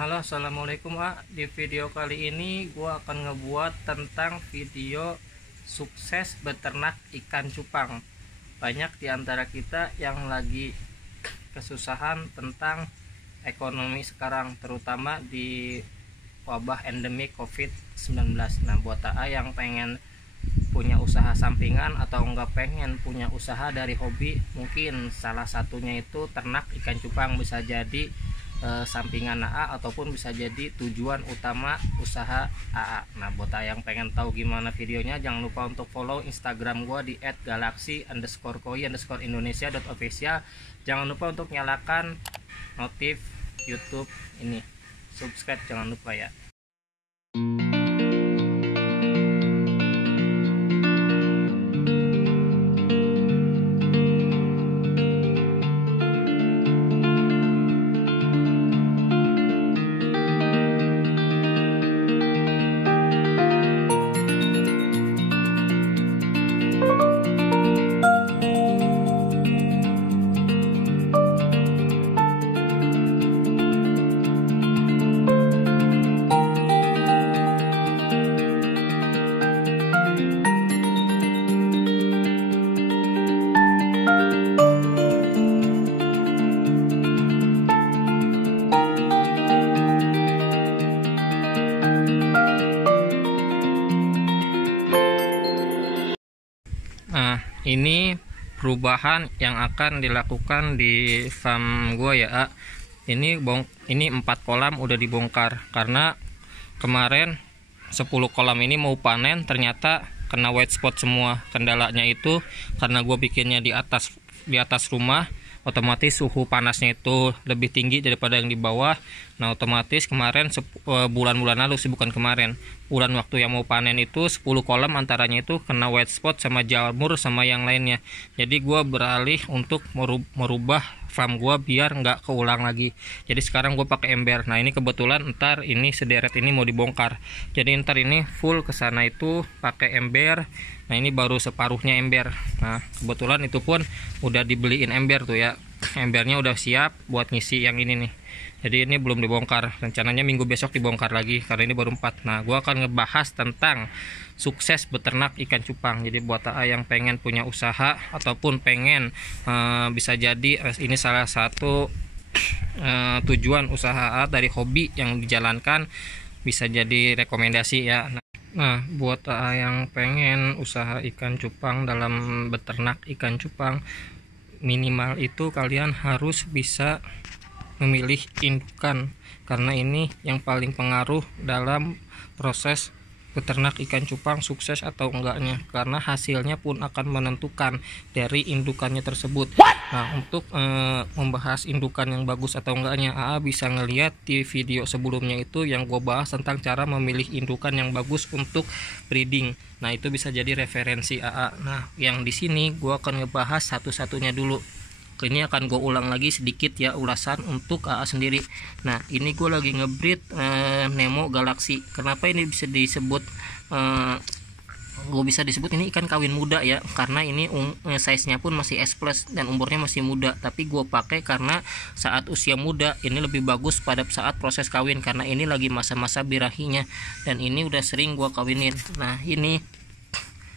Halo, assalamualaikum Di video kali ini gua akan ngebuat tentang video sukses beternak ikan cupang. Banyak diantara kita yang lagi kesusahan tentang ekonomi sekarang, terutama di wabah endemik COVID-19. Nah, buat AA yang pengen punya usaha sampingan atau enggak pengen punya usaha dari hobi, mungkin salah satunya itu ternak ikan cupang. Bisa jadi sampingan AA ataupun bisa jadi tujuan utama usaha AA. Nah, buat yang pengen tahu gimana videonya, jangan lupa untuk follow Instagram gua di @galaxy_koi_indonesia.official. Jangan lupa untuk nyalakan notif YouTube ini, subscribe jangan lupa ya. Nah, ini perubahan yang akan dilakukan di farm gua ya. Ini 4 kolam udah dibongkar karena kemarin 10 kolam ini mau panen ternyata kena white spot semua. Kendalanya itu karena gua bikinnya di atas rumah, otomatis suhu panasnya itu lebih tinggi daripada yang di bawah. Nah, otomatis kemarin bulan-bulan lalu sih, bukan kemarin, bulan waktu yang mau panen itu 10 kolam antaranya itu kena white spot sama jamur sama yang lainnya. Jadi gua beralih untuk merubah farm gua biar nggak keulang lagi. Jadi sekarang gua pakai ember. Nah, ini kebetulan ntar ini sederet ini mau dibongkar. Jadi ntar ini full kesana itu pakai ember. Nah, ini baru separuhnya ember. Nah, kebetulan itu pun udah dibeliin ember tuh ya. Embernya udah siap buat ngisi yang ini nih. Jadi ini belum dibongkar. Rencananya minggu besok dibongkar lagi karena ini baru 4. Nah, gua akan ngebahas tentang sukses beternak ikan cupang. Jadi buat AA yang pengen punya usaha ataupun pengen bisa jadi ini salah satu tujuan usaha AA dari hobi yang dijalankan, bisa jadi rekomendasi ya. Nah, buat AA yang pengen usaha ikan cupang, dalam beternak ikan cupang, minimal itu kalian harus bisa memilih indukan, karena ini yang paling pengaruh dalam proses beternak ikan cupang sukses atau enggaknya, karena hasilnya pun akan menentukan dari indukannya tersebut. Nah, untuk membahas indukan yang bagus atau enggaknya, AA bisa ngeliat di video sebelumnya itu yang gue bahas tentang cara memilih indukan yang bagus untuk breeding. Nah, itu bisa jadi referensi AA. Nah, yang di sini gue akan ngebahas satu-satunya dulu. Ini akan gue ulang lagi sedikit ya, ulasan untuk AA sendiri. Nah, ini gue lagi ngebreed Nemo Galaxy. Kenapa ini bisa disebut ini ikan kawin muda ya, karena ini size nya pun masih S plus dan umurnya masih muda. Tapi gue pakai karena saat usia muda ini lebih bagus pada saat proses kawin, karena ini lagi masa-masa birahinya dan ini udah sering gue kawinin. Nah, ini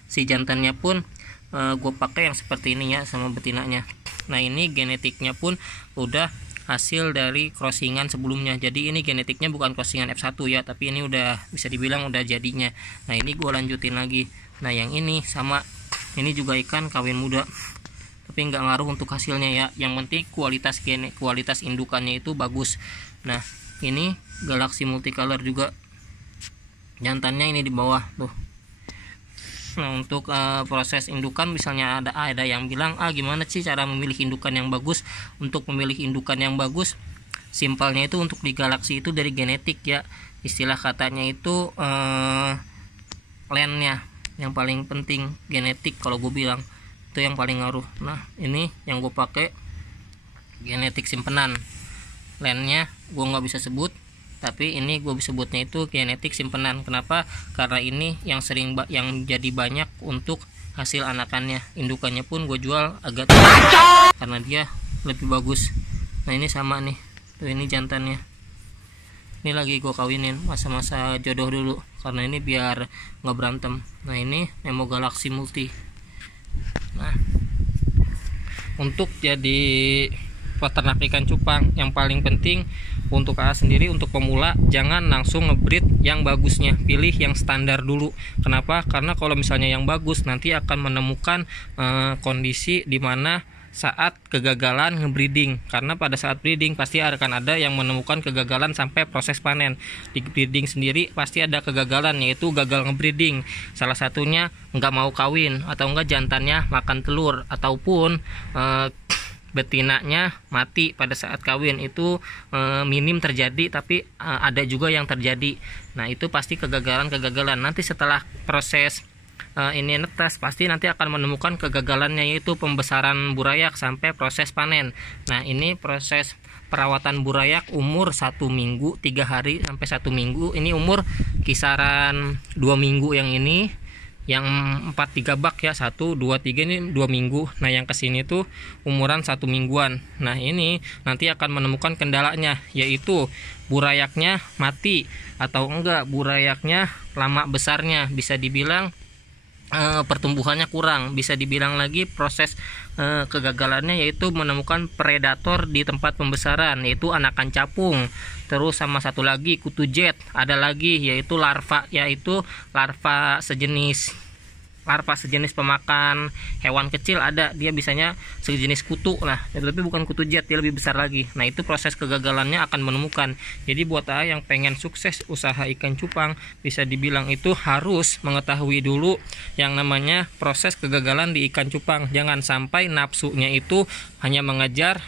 si jantannya pun gue pakai yang seperti ini ya, sama betinanya. Nah, ini genetiknya pun udah hasil dari crossingan sebelumnya. Jadi ini genetiknya bukan crossingan F1 ya, tapi ini udah bisa dibilang udah jadinya. Nah, ini gue lanjutin lagi. Nah, yang ini sama, ini juga ikan kawin muda, tapi nggak ngaruh untuk hasilnya ya. Yang penting kualitas indukannya itu bagus. Nah, ini Galaxy multicolor juga, jantannya ini di bawah tuh. Nah, untuk proses indukan, misalnya ada yang bilang, gimana sih cara memilih indukan yang bagus? Untuk memilih indukan yang bagus, simpelnya itu untuk di Galaxy itu dari genetik ya. Istilah katanya itu landnya yang paling penting, genetik kalau gue bilang itu yang paling ngaruh. Nah, ini yang gue pakai genetik simpenan. Landnya gue nggak bisa sebut, tapi ini gue sebutnya itu genetik simpenan. Kenapa? Karena ini yang yang jadi banyak untuk hasil anakannya. Indukannya pun gue jual agak karena dia lebih bagus. Nah, ini sama nih tuh, ini jantannya. Ini lagi gue kawinin, masa-masa jodoh dulu karena ini biar nggak berantem. Nah ini Nemo Galaxy Multi. Nah untuk jadi peternak ikan cupang yang paling penting untuk AA sendiri, untuk pemula jangan langsung ngebreed yang bagusnya, pilih yang standar dulu. Kenapa? Karena kalau misalnya yang bagus nanti akan menemukan kondisi dimana saat kegagalan ngebreeding, karena pada saat breeding pasti akan ada yang menemukan kegagalan sampai proses panen. Di breeding sendiri pasti ada kegagalan, yaitu gagal ngebreeding, salah satunya nggak mau kawin, atau enggak jantannya makan telur, ataupun betinanya mati pada saat kawin. Itu minim terjadi, tapi ada juga yang terjadi. Nah itu pasti kegagalan. Nanti setelah proses ini netas, pasti nanti akan menemukan kegagalannya, yaitu pembesaran burayak sampai proses panen. Nah ini proses perawatan burayak umur 1 minggu 3 hari sampai 1 minggu. Ini umur kisaran 2 minggu yang ini. Yang 4-3 bak ya, 1, 2, 3 ini 2 minggu. Nah yang kesini tuh umuran 1 mingguan. Nah ini nanti akan menemukan kendalanya, yaitu burayaknya mati atau enggak burayaknya lama besarnya, bisa dibilang pertumbuhannya kurang, bisa dibilang lagi proses kegagalannya yaitu menemukan predator di tempat pembesaran, yaitu anakan capung. Terus sama satu lagi kutu jet, ada lagi yaitu larva sejenis pemakan hewan kecil, ada dia bisanya sejenis kutu lah, tapi bukan kutu jet, dia lebih besar lagi. Nah itu proses kegagalannya akan menemukan. Jadi buat AA yang pengen sukses usaha ikan cupang, bisa dibilang itu harus mengetahui dulu yang namanya proses kegagalan di ikan cupang. Jangan sampai nafsunya itu hanya mengejar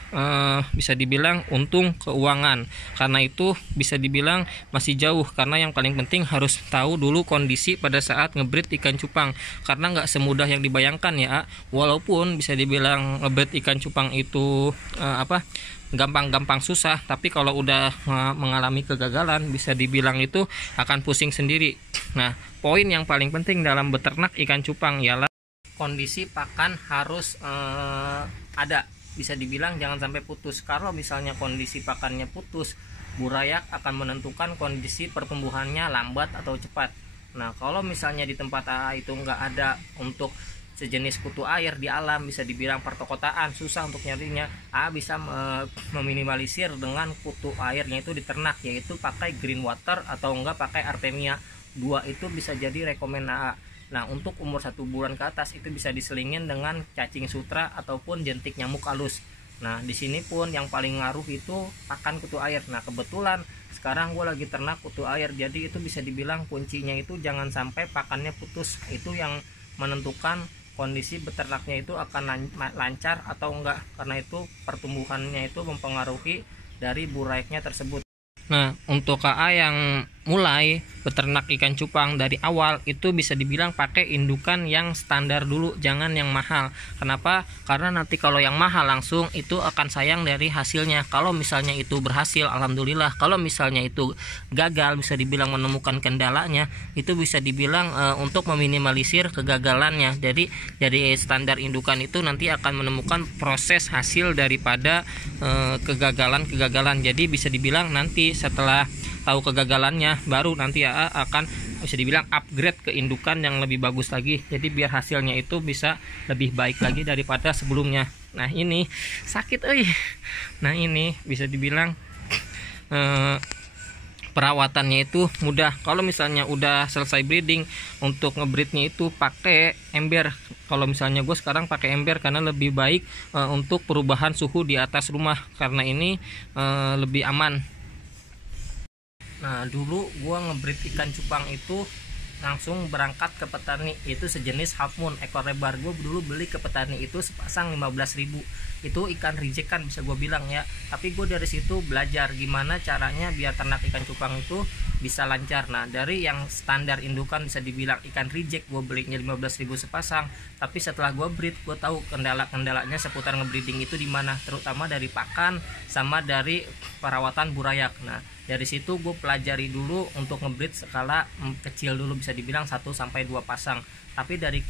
bisa dibilang untung keuangan, karena itu bisa dibilang masih jauh. Karena yang paling penting harus tahu dulu kondisi pada saat ngebreed ikan cupang, karena nggak semudah yang dibayangkan ya. Walaupun bisa dibilang ngebreed ikan cupang itu gampang-gampang susah, tapi kalau udah mengalami kegagalan bisa dibilang itu akan pusing sendiri. Nah poin yang paling penting dalam beternak ikan cupang ialah kondisi pakan harus ada, bisa dibilang jangan sampai putus. Kalau misalnya kondisi pakannya putus, burayak akan menentukan kondisi pertumbuhannya lambat atau cepat. Nah kalau misalnya di tempat AA itu nggak ada untuk sejenis kutu air di alam, bisa dibilang perkotaan susah untuk nyarinya, AA bisa meminimalisir dengan kutu airnya itu diternak, yaitu pakai green water atau enggak pakai Artemia 2. Itu bisa jadi rekomen AA. Nah untuk umur 1 bulan ke atas itu bisa diselingin dengan cacing sutra ataupun jentik nyamuk halus. Nah di sini pun yang paling ngaruh itu pakan kutu air. Nah kebetulan sekarang gue lagi ternak kutu air, jadi itu bisa dibilang kuncinya itu jangan sampai pakannya putus. Itu yang menentukan kondisi beternaknya itu akan lancar atau enggak, karena itu pertumbuhannya itu mempengaruhi dari burayaknya tersebut. Nah untuk AA yang mulai beternak ikan cupang dari awal itu bisa dibilang pakai indukan yang standar dulu, jangan yang mahal. Kenapa? Karena nanti kalau yang mahal langsung itu akan sayang dari hasilnya. Kalau misalnya itu berhasil, alhamdulillah. Kalau misalnya itu gagal, bisa dibilang menemukan kendalanya, itu bisa dibilang untuk meminimalisir kegagalannya. Jadi dari standar indukan itu nanti akan menemukan proses hasil daripada kegagalan. Jadi bisa dibilang nanti setelah tahu kegagalannya baru nanti AA akan bisa dibilang upgrade ke indukan yang lebih bagus lagi, jadi biar hasilnya itu bisa lebih baik lagi daripada sebelumnya. Nah ini sakit Nah ini bisa dibilang perawatannya itu mudah. Kalau misalnya udah selesai breeding, untuk ngebreednya itu pakai ember. Kalau misalnya gue sekarang pakai ember karena lebih baik untuk perubahan suhu di atas rumah, karena ini lebih aman. Nah dulu gua ngebreed ikan cupang itu langsung berangkat ke petani, itu sejenis half moon ekor lebar. Gue dulu beli ke petani itu sepasang 15.000. Itu ikan reject kan bisa gue bilang ya, tapi gue dari situ belajar gimana caranya biar ternak ikan cupang itu bisa lancar. Nah dari yang standar indukan bisa dibilang ikan reject gue belinya 15.000 sepasang, tapi setelah gue breed gue tahu kendala-kendalanya seputar ngebreeding itu di mana, terutama dari pakan sama dari perawatan burayak. Nah dari situ gue pelajari dulu untuk ngebreed skala kecil dulu, bisa dibilang 1-2 pasang. Tapi dari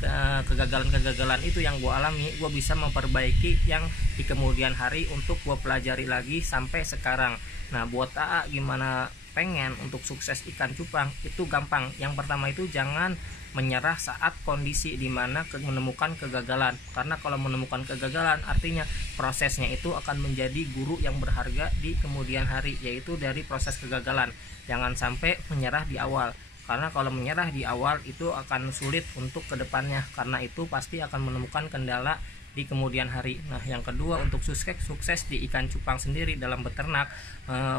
kegagalan-kegagalan itu yang gue alami, gue bisa memperbaiki yang di kemudian hari untuk gue pelajari lagi sampai sekarang. Nah buat AA gimana pengen untuk sukses ikan cupang itu gampang. Yang pertama itu jangan menyerah saat kondisi dimana menemukan kegagalan, karena kalau menemukan kegagalan artinya prosesnya itu akan menjadi guru yang berharga di kemudian hari, yaitu dari proses kegagalan. Jangan sampai menyerah di awal, karena kalau menyerah di awal itu akan sulit untuk kedepannya, karena itu pasti akan menemukan kendala di kemudian hari. Nah, yang kedua untuk sukses di ikan cupang sendiri dalam beternak,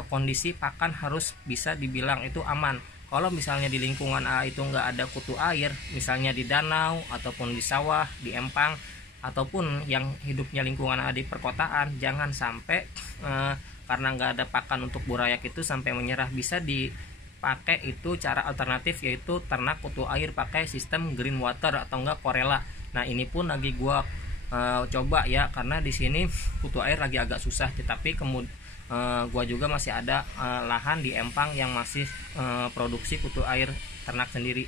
kondisi pakan harus bisa dibilang itu aman. Kalau misalnya di lingkungan A itu nggak ada kutu air, misalnya di danau ataupun di sawah, di empang, ataupun yang hidupnya lingkungan A di perkotaan, jangan sampai karena nggak ada pakan untuk burayak itu sampai menyerah. Bisa dipakai itu cara alternatif, yaitu ternak kutu air pakai sistem green water atau enggak Corella. Nah, ini pun lagi gua coba ya, karena di sini kutu air lagi agak susah, tetapi kemudian gua juga masih ada lahan di empang yang masih produksi kutu air ternak sendiri.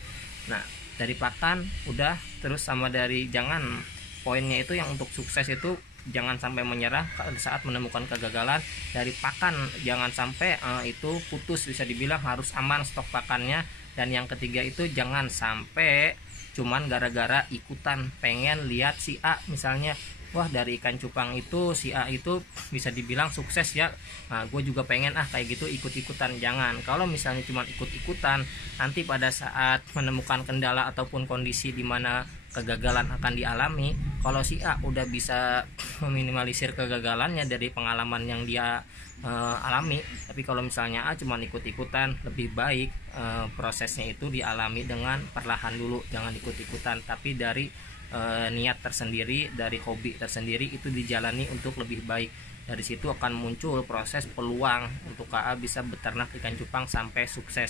Nah, dari pakan udah, terus sama dari jangan, poinnya itu yang untuk sukses itu jangan sampai menyerah saat menemukan kegagalan. Dari pakan jangan sampai itu putus, bisa dibilang harus aman stok pakannya. Dan yang ketiga itu jangan sampai cuman gara-gara ikutan pengen lihat si A misalnya, wah dari ikan cupang itu si A itu bisa dibilang sukses ya, nah gue juga pengen kayak gitu, ikut-ikutan. Jangan. Kalau misalnya cuma ikut-ikutan, nanti pada saat menemukan kendala ataupun kondisi di mana kegagalan akan dialami, kalau si A udah bisa meminimalisir kegagalannya dari pengalaman yang dia alami, tapi kalau misalnya A cuma ikut-ikutan, lebih baik prosesnya itu dialami dengan perlahan dulu, jangan ikut-ikutan, tapi dari niat tersendiri, dari hobi tersendiri itu dijalani untuk lebih baik. Dari situ akan muncul proses peluang untuk KA bisa beternak ikan cupang sampai sukses.